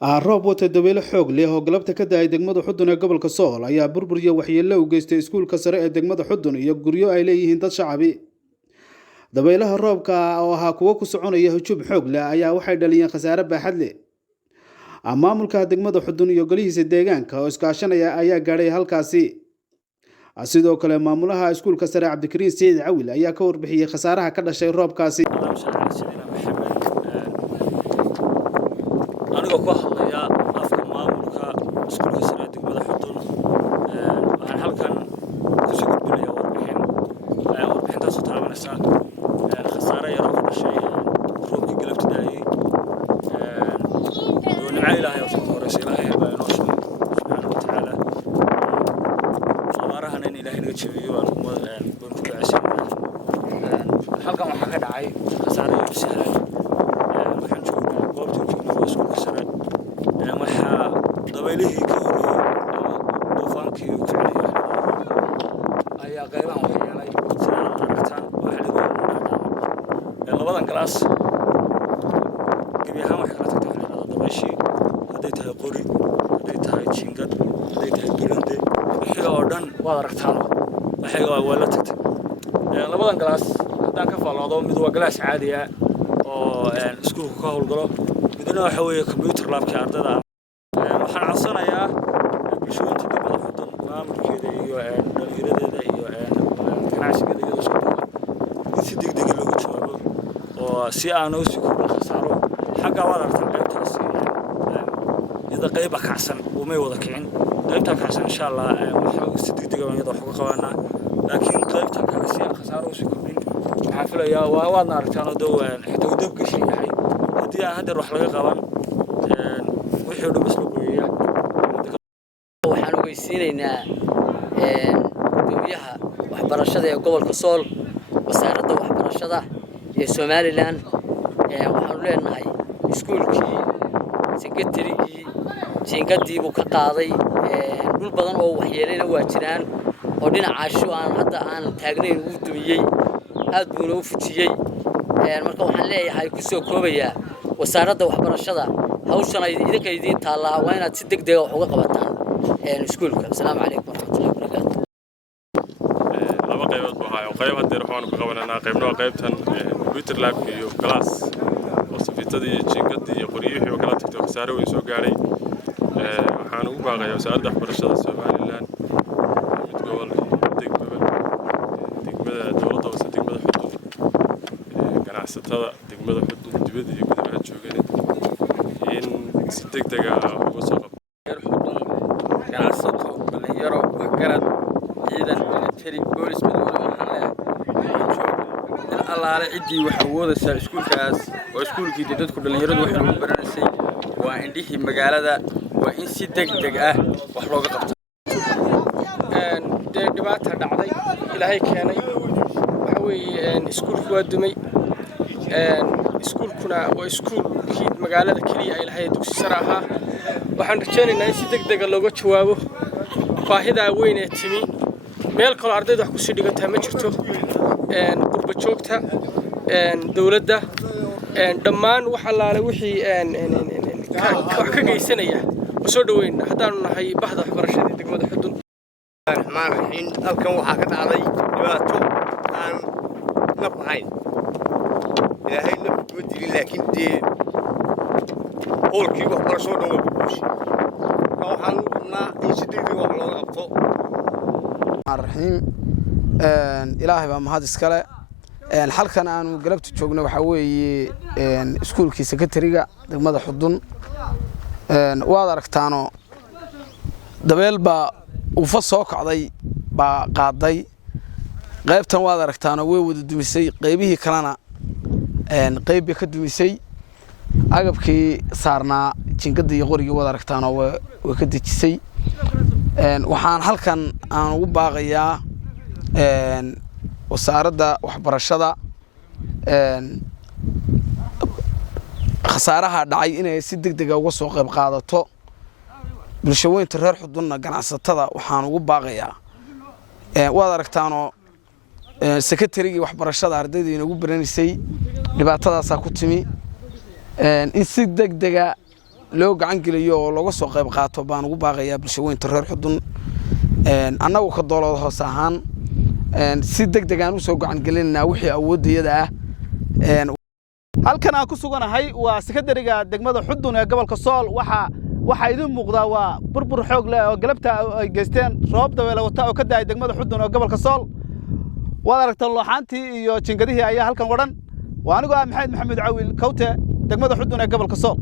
roob wata dabaylo xoog leh oo galabta ka daay degmada Xudun ee gobolka Sool ayaa burburiya waxyeello u geystay iskuulka sare ee degmada Xudun iyo guryo ay leeyihiin dad shacabi. Dabaylaha roobka oo ahaa kuwa ku soconaya hujub xoog leh ayaa waxay dhaliyeen khasaare baaxad leh. Maamulka degmada Xudun iyo golihiisa deegaanka oo iskaashanaya ayaa gaaray halkaasi. Sidoo kale maamulaha iskuulka sare Cabdikariin Said Cawil ayaa ka warbixiyay khasaaraha ka dhashay roobkaasi. aniga ku hadlaya afka maamulka iskuulka sare degmada Xudun waxaan halkan ku soo gudbinayaa warbixintaas oo taabanaysa khasaare yar oo ka dhashay roobkii galabta daayay doonaa ilaahay oo soo horeysay ilaahay baa inoo subxaanahu wa tacaala abaarahan in ilaahay naga jabiyo aan ku duceysan halkan waxaa ka dhacay khasaare yar sahlan waxaan joognaa goobta joognaa iskuulka sare waxaa dabaylihii ka horreeyay duufaankii u kacay ayaa qaybahan waxyeelay sida aad aragtaan waxaa lagu labadan galaas gebi ahaan waxay kala tagtay waxaa dabayshii hadday tahay qori hadday tahay jiingad hadday tahay birande wixii oo dhan waad aragtaan waxay waa la tagtay labadan galaas haddaan ka faalloodo mid waa galaas caadi ah oo iskuulku ka howlgalo midna waxa weeye computer labkii ardayda waxaan codsanayaa bulshooyinka degmada Xudun maamulkeeda iyo dhalinyaradeeda iyo ganacsigeeda iyadoo isku duuban si degdeg ah loogu jawaabo oo si aan u sii kordhin khasaaro xagga waad aragtaan qaybtaasi iyada qayb kacsan uma wada kicin qaybta kacsan insha Allah waxa si degdeg ah iyada wax uga qabanaa laakiin qaybta kale si aan khasaaro u sii kordhin waxaan filayaa waadna aragtaan oo dawaan xitaa uu dab gashay yahay haddii aan hadda wax laga qaban wixii dhan isla gooyaya waxaan ogeysiinaynaa gudoomiyaha waxbarashada ee gobolka Sool wasaaradda waxbarashada ee Somaliland waxaan leenahay iskuulkii secretary-gii jiingadii buu ka qaaday dhul badan oo waxyeelena waa jiraan oo dhinacaashu aan hadda aan taagnayn uu dumiyay aad buu u fujiyay marka waxaan leeyahay ku soo koobaya wasaaradda waxbarashada hawshan ay idinka idin taala waa inaad si degdeg ah uga qabataan iskuulka. Assalaamu calaykum warahmatullahi wabarakaatuh. laba qaybood baa hayo qayb hadda waxaan ku qabananaa qaybna waa qaybtan computer lab iyo class oo safitadii jiingadii iyo qoriyihii oo kala tagtay khasaare weyn soo gaaray waxaan ugu baaqayaa wasaaradda waxbarashada Somaliland mid gobolka degmada dowladda hoose degmada Xudun ganacsatada degmada Xudun dibadda iyo gudaha joogeen in si degdeg ah uga soo qabto ganacsato dhalinyaro garad ciidan military police midowga waxaan leeyahay in allaale cidii wax awoodaysa iskuulkaas oo iskuulkii dadku dhalinyaradu wax lagu baranaysay waa indhihii magaalada waa in si degdeg ah wax looga qabto dhibaato dhacday ilaahay keenay waxa weeye iskuulku waa dumay iskuulkuna waa iskuulkii magaalada kaliya ay lahayd dugsi sare ahaa waxaan rajaynaynaa in si degdeg ah looga jawaabo baahida weyn ee timi meel kale ardaydu wax ku sii dhigataa ma jirto qurba joogta dawladda dhammaan wax allaale wixii wax ka geysanaya oo soo dhaweynaa haddaanu nahay bahda waxbarashada degmada Xudun. الرحمن الرحيم halkan waxa ka dhacday dhibaato aan naf ahayn ilaahay naf ku dilay laakiin dee howlkii waxbarashada dhan waa buuxisay waxaan u rabnaa in si degdeg wax looga qabto. الرحيم ilaahay baa mahad iskale halkan aanu galabta joogno waxa weeye iskuulkii secretary-ga degmada Xudun waad aragtaano dabeel baa uu fa soo kacday baa qaaday qaybtan waad aragtaano way wada dumisay qaybihii kalena qayb ka dumisay agabkii saarnaa jiingadii iyo qoriga waad aragtaano way ka dejisay waxaan halkan aan ugu baaqayaa wasaaradda waxbarashada khasaaraha dhacay inay si degdeg ah uga soo qayb qaadato bulshooyinka reer Xudunna ganacsatada waxaan ugu baaqayaa waad aragtaano secretary-gii waxbarashada ardayda inagu baranaysay dhibaatadaas ku timi in si degdeg ah loo gacan geliyo oo looga soo qayb qaato baan ugu baaqayaa bulshaweynta reer Xudun annagu ka doolada hoos ahaan si degdeg aan u soo gacan gelinaa wixii awoodayada ah halkan aan ku suganahay waa sekretariga degmada Xudun ee gobolka Sool waxa idin muuqda waa burbur xoog leh oo galabta ay geysteen roob dabayl wata oo ka daay degmada Xudun ee gobolka Sool wada aragtan looxantii iyo jingadihii ayaa halkan wadan waa anigu Maxamed Cawil Kawte degmada Xudun ee gobolka Sool